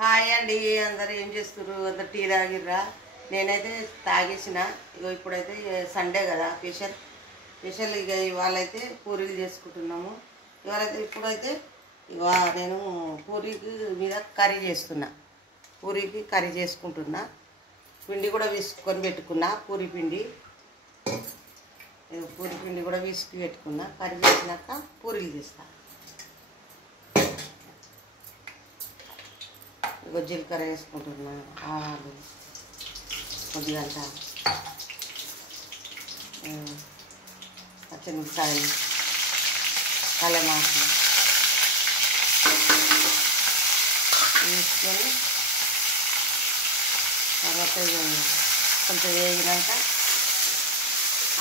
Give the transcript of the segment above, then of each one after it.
Hi అండి. అందరు ఏం చేస్తున్నారు? అందరు టీ తాగిర్రా? నేనైతే తాగేసిన. ఇగో ఇప్పుడైతే సండే కదా, స్పెషల్ ఇక ఇవాళైతే పూరీలు చేసుకుంటున్నాము. ఇప్పుడైతే నేను పూరీకి మీద కర్రీ చేస్తున్నా. పూరీకి కర్రీ చేసుకుంటున్నా. పిండి కూడా వీసుకొని పెట్టుకున్నా. పూరీ పిండి కూడా వీసుకు పెట్టుకున్నా. కర్రీ చేసినాక పూరీలు చేస్తా. ఇగో జీలకర్ర వేసుకుంటున్నా, ఆవాలు కొద్దిగంట, పచ్చిమిరపకాయలు, కలమాకు వేసుకొని తర్వాత కొంచెం వేగినాక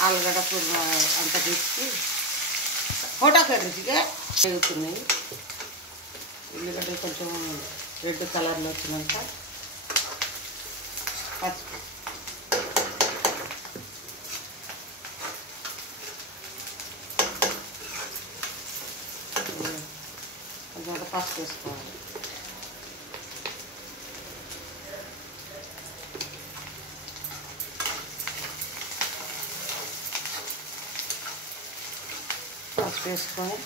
ఆలుగడ్డ కూర అంతా తీసుకు ఫోటోకి రుచిగా వేగుతున్నాయి. ఉల్లిగడ్డలు కొంచెం రెడ్ కలర్లో వచ్చినాక పసుపు, కొంచెం పసుపు వేసుకోవాలి. పసుపు వేసుకొని